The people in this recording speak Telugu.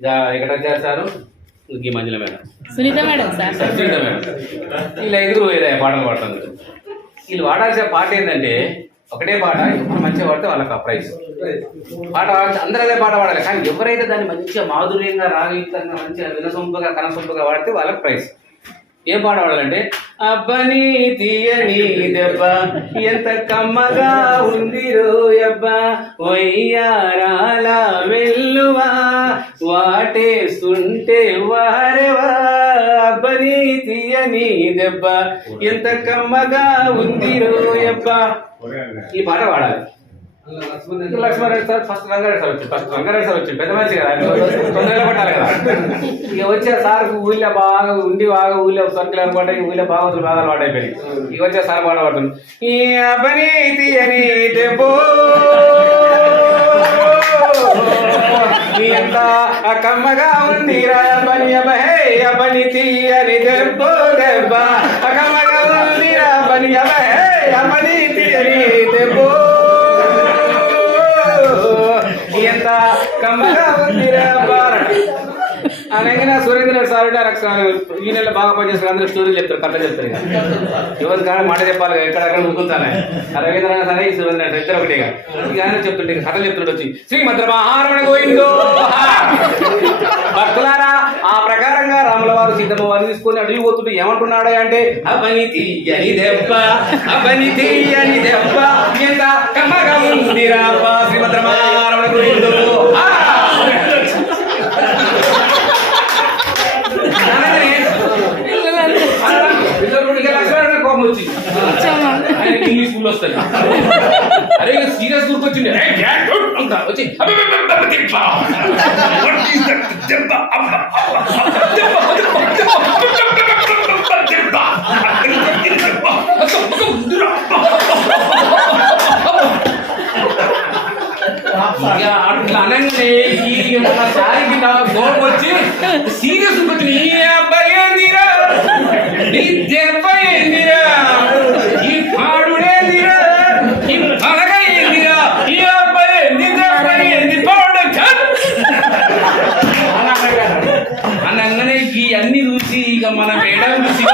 ఎక్కడ వచ్చారు సారు ఈ Manjula madam. Sunitha madam sir. Sunitha madam. వీళ్ళు ఐదుగురు వేరే పాటలు పాడుతున్నారు. వీళ్ళు పాడాల్సిన పాట ఏంటంటే ఒకటే పాట ఎవరు మంచిగా పాడితే వాళ్ళకి ఆ ప్రైజ్. పాట అందరూ అదే పాట పాడాలి కానీ ఎవరైతే దాన్ని మంచిగా మాధుర్యంగా రాగయుక్తంగా మంచిగా వినసొంపుగా కనసొంపుగా పాడితే వాళ్ళకి ప్రైజ్. ఏం పాట పాడాలంటే అబ్బని తీయని దెబ్బ ఎంత కమ్మగా ఉంది రోయబ్బ వయ్యారాల వెల్లువా. వాటేస్తుంటే వారెవా? అబ్బని తీయని దెబ్బ. ఎంత కమ్మగా ఉంది రోయబ్బ ఈ పాట పాడాలి. Lakshmana Reddy sir first Ranga Reddy sir వచ్చి ఫస్ట్ రంగారెడ్డి సార్ వచ్చి పెద్ద మనిషి కదా. తొందరగా పట్టాలి కదా. ఇక వచ్చే సార్ ఊళ్ళో బాగా ఉండి బాగా ఊళ్ళో సర్కిల్ అనుకుంటే ఊళ్ళో బాగా బాగా పాడైపోయి ఇక వచ్చే సార్ పాట పాడుతుంది. ఈ అబ్బని తీయని దెబ్బో. నీ ఎంత అకమ్మగా ఉంది రాబని అబహే అబని తీయని దెబ్బో దెబ్బ. కమ్మగా ఉంది రాబని అబహే అబని తీయని దెబ్బో అనగానే సురేంద్ర సార్ సార్ ఈ నెల బాగా పనిచేస్తారు అందరూ స్టోరీలు చెప్తారు కథ చెప్తారు ఇక. కానీ మాట చెప్పాలి ఎక్కడెక్కడ ఉరుకుతానే రవీంద్రనాథ్ సరే సురేంద్ర ఇద్దరు ఒకటి ఇక. ఆయన చెప్తుంటే కట్ట కథలు చెప్తుంటే వచ్చి శ్రీమద్ర మహారమణ గోవిందో భక్తులారా ఆ ప్రకారంగా రాముల వారు సీతమ్మ వారిని తీసుకొని అడిగి పోతుంటే ఏమంటున్నాడే అంటే అపని తీయని దెబ్బ అపని తీయని దెబ్బ ఎంత కమ్మగా ఉంది రాప శ్రీమద్ర మహారమణ గోవిందో ఆ! అనగానే పిల్లలు ఇక లక్ష్మణ కోపం వచ్చింది ఆయన ఇంగ్లీష్ స్కూల్ వస్తాయి అరే సీరియస్ గుర్తొచ్చింది "ఏయ్, డాడ్, డోంట్" అంటా. వచ్చి "అబ్బబ్బబ్బబ్బ, దెబ్బ. What is that? దెబ్బ, అబ్బ, అబ్బ, అబ్బ, దెబ్బ, దెబ్బ, దెబ్బ, అబ్బబ్బబ్బబ్బ, దెబ్బ. దెబ్బ, అబ్బ, అబ్బ, ఉందిరా, అబ్బ. ఇక అట్లా అనగానే ఈ మన సారికి నా కోపం వచ్చి సీరియస్ కూర్చుని ఈ అబ్బాయి ఏందిరా నీ దెబ్బ అన్ని చూసి ఇక మన మేడం వచ్చి